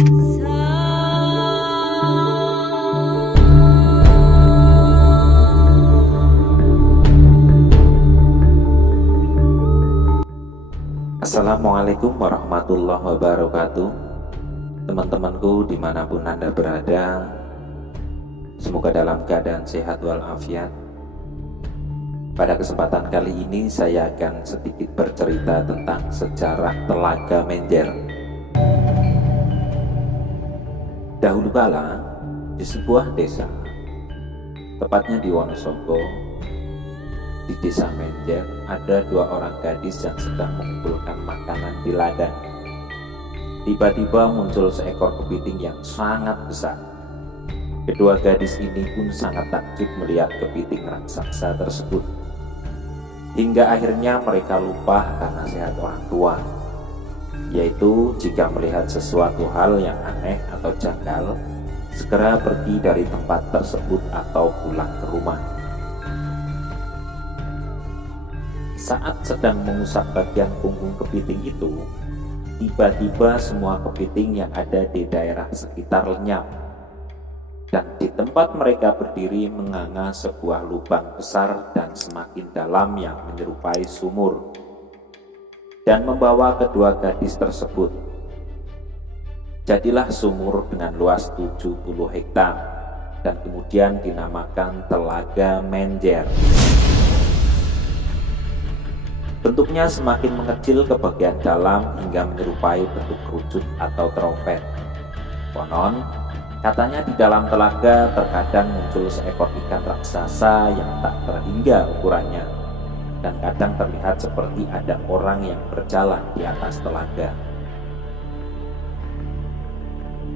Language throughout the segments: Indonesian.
Assalamualaikum warahmatullahi wabarakatuh. Teman-temanku dimanapun Anda berada, semoga dalam keadaan sehat walafiat. Pada kesempatan kali ini saya akan sedikit bercerita tentang sejarah Telaga Menjer. Dahulu kala, di sebuah desa, tepatnya di Wonosobo, di desa Menjer, ada dua orang gadis yang sedang mengumpulkan makanan di ladang. Tiba-tiba muncul seekor kepiting yang sangat besar. Kedua gadis ini pun sangat takjub melihat kepiting raksasa tersebut. Hingga akhirnya mereka lupa akan nasihat orang tua, yaitu jika melihat sesuatu hal yang aneh atau janggal, segera pergi dari tempat tersebut atau pulang ke rumah. Saat sedang mengusap bagian punggung kepiting itu, tiba-tiba semua kepiting yang ada di daerah sekitar lenyap, dan di tempat mereka berdiri menganga sebuah lubang besar dan semakin dalam yang menyerupai sumur, dan membawa kedua gadis tersebut. Jadilah sumur dengan luas 70 hektar dan kemudian dinamakan Telaga Menjer. Bentuknya semakin mengecil ke bagian dalam hingga menyerupai bentuk kerucut atau trompet. Konon, katanya di dalam telaga terkadang muncul seekor ikan raksasa yang tak terhingga ukurannya, dan kadang terlihat seperti ada orang yang berjalan di atas telaga.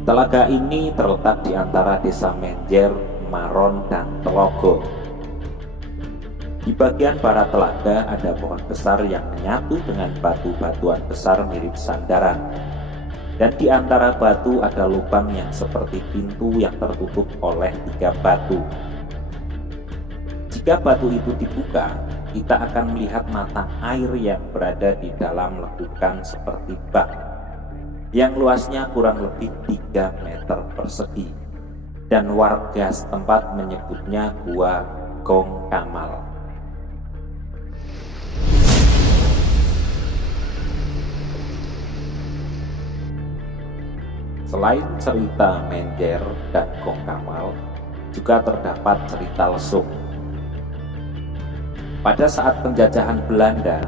Telaga ini terletak di antara desa Menjer, Maron, dan Telogo. Di bagian barat telaga ada pohon besar yang menyatu dengan batu-batuan besar mirip sandaran. Dan di antara batu ada lubang yang seperti pintu yang tertutup oleh 3 batu. Jika batu itu dibuka, kita akan melihat mata air yang berada di dalam lekukan seperti bak, yang luasnya kurang lebih 3 meter persegi. Dan warga setempat menyebutnya Gua Gong Kamal. Selain cerita Menjer dan Gong Kamal, juga terdapat cerita Lesung. Pada saat penjajahan Belanda,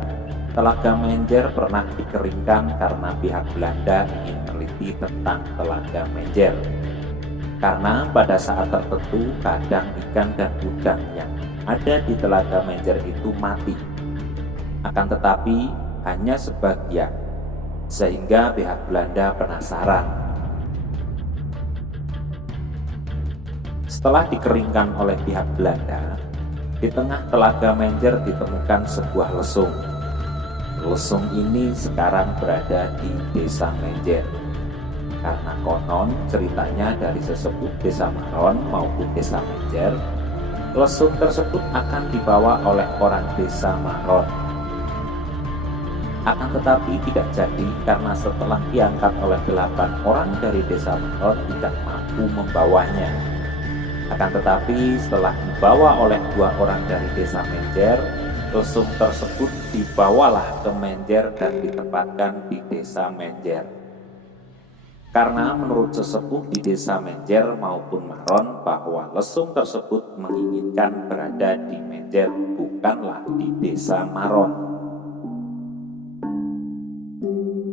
Telaga Menjer pernah dikeringkan karena pihak Belanda ingin meneliti tentang Telaga Menjer. Karena pada saat tertentu kadang ikan dan udang yang ada di Telaga Menjer itu mati. Akan tetapi hanya sebagian, sehingga pihak Belanda penasaran. Setelah dikeringkan oleh pihak Belanda, di tengah Telaga Menjer ditemukan sebuah lesung. Lesung ini sekarang berada di desa Menjer. Karena konon ceritanya dari sesepuh desa Maron maupun desa Menjer, lesung tersebut akan dibawa oleh orang desa Maron. Akan tetapi tidak jadi karena setelah diangkat oleh 8 orang dari desa Maron tidak mampu membawanya. Akan tetapi setelah dibawa oleh 2 orang dari desa Menjer, lesung tersebut dibawalah ke Menjer dan ditempatkan di desa Menjer. Karena menurut sesepuh di desa Menjer maupun Maron bahwa lesung tersebut menginginkan berada di Menjer, bukanlah di desa Maron.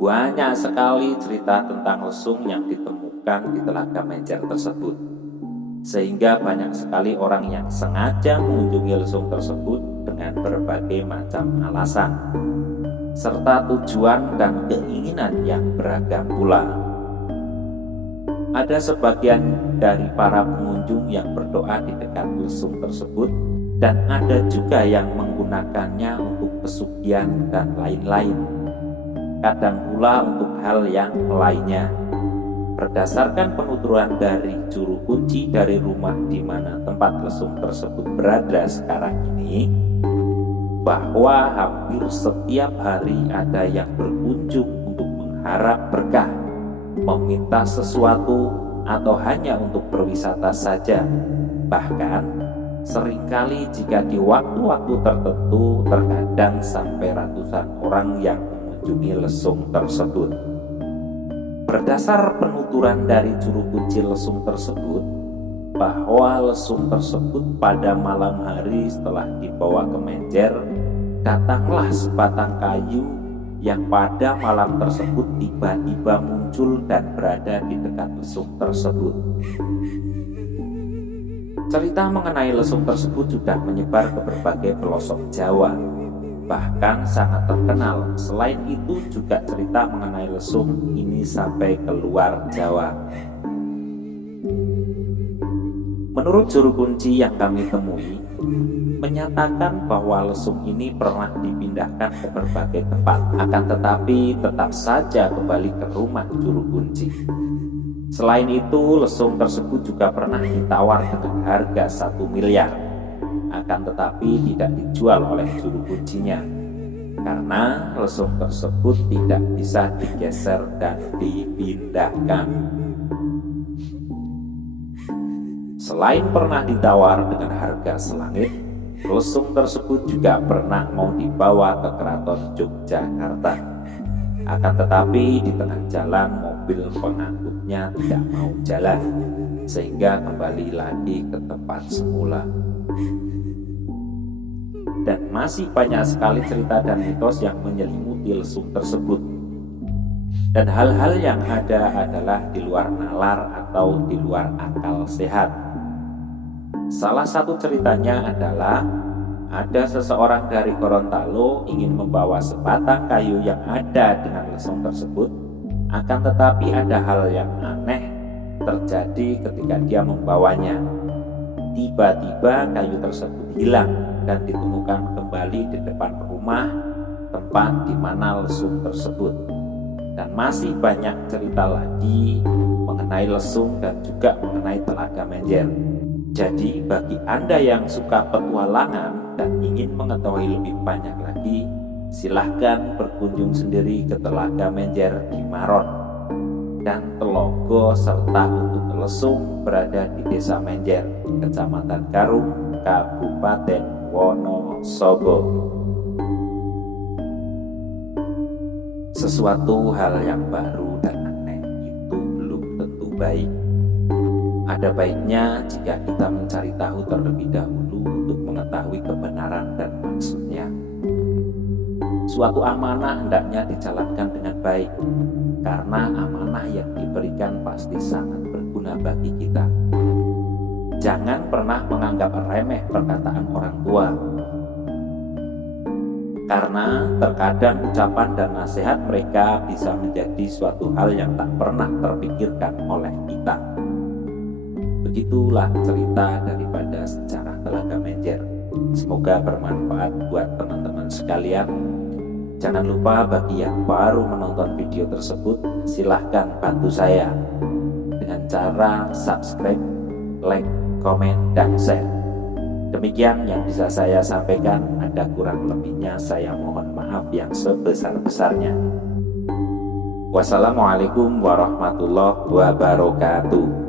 Banyak sekali cerita tentang lesung yang ditemukan di Telaga Menjer tersebut, sehingga banyak sekali orang yang sengaja mengunjungi lesung tersebut dengan berbagai macam alasan, serta tujuan dan keinginan yang beragam pula. Ada sebagian dari para pengunjung yang berdoa di dekat lesung tersebut, dan ada juga yang menggunakannya untuk pesugihan dan lain-lain. Kadang pula untuk hal yang lainnya. Berdasarkan penuturan dari juru kunci dari rumah di mana tempat lesung tersebut berada sekarang ini, bahwa hampir setiap hari ada yang berkunjung untuk mengharap berkah meminta sesuatu, atau hanya untuk berwisata saja. Bahkan seringkali jika di waktu-waktu tertentu terkadang sampai ratusan orang yang mengunjungi lesung tersebut. Berdasar penuturan dari juru kunci lesung tersebut, bahwa lesung tersebut pada malam hari setelah dibawa ke Menjer, datanglah sebatang kayu yang pada malam tersebut tiba-tiba muncul dan berada di dekat lesung tersebut. Cerita mengenai lesung tersebut sudah menyebar ke berbagai pelosok Jawa, bahkan sangat terkenal. Selain itu juga cerita mengenai lesung ini sampai keluar Jawa. Menurut juru kunci yang kami temui, menyatakan bahwa lesung ini pernah dipindahkan ke berbagai tempat, akan tetapi tetap saja kembali ke rumah juru kunci. Selain itu, lesung tersebut juga pernah ditawar dengan harga 1 miliar, akan tetapi tidak dijual oleh juru kuncinya, karena lesung tersebut tidak bisa digeser dan dipindahkan. Selain pernah ditawar dengan harga selangit, lesung tersebut juga pernah mau dibawa ke Keraton Yogyakarta. Akan tetapi di tengah jalan mobil pengangkutnya tidak mau jalan, sehingga kembali lagi ke tempat semula. Dan masih banyak sekali cerita dan mitos yang menyelimuti lesung tersebut. Dan hal-hal yang ada adalah di luar nalar atau di luar akal sehat. Salah satu ceritanya adalah ada seseorang dari Gorontalo ingin membawa sebatang kayu yang ada dengan lesung tersebut, akan tetapi ada hal yang aneh terjadi ketika dia membawanya. Tiba-tiba kayu tersebut hilang dan ditemukan kembali di depan rumah tempat di mana lesung tersebut. Dan masih banyak cerita lagi mengenai lesung dan juga mengenai Telaga Menjer. Jadi bagi Anda yang suka petualangan dan ingin mengetahui lebih banyak lagi, silahkan berkunjung sendiri ke Telaga Menjer di Maron dan Telogo serta untuk lesung berada di Desa Menjer, Kecamatan Karung, Kabupaten Wonosobo. Sesuatu hal yang baru dan aneh itu belum tentu baik. Ada baiknya jika kita mencari tahu terlebih dahulu untuk mengetahui kebenaran dan maksudnya. Suatu amanah hendaknya dijalankan dengan baik, karena amanah yang diberikan pasti sangat berguna bagi kita. Jangan pernah menganggap remeh perkataan orang tua, karena terkadang ucapan dan nasihat mereka bisa menjadi suatu hal yang tak pernah terpikirkan oleh kita. Begitulah cerita daripada sejarah Telaga Menjer. Semoga bermanfaat buat teman-teman sekalian. Jangan lupa bagi yang baru menonton video tersebut, silahkan bantu saya dengan cara subscribe, like, komen, dan share. Demikian yang bisa saya sampaikan. Ada kurang lebihnya saya mohon maaf yang sebesar-besarnya. Wassalamualaikum warahmatullahi wabarakatuh.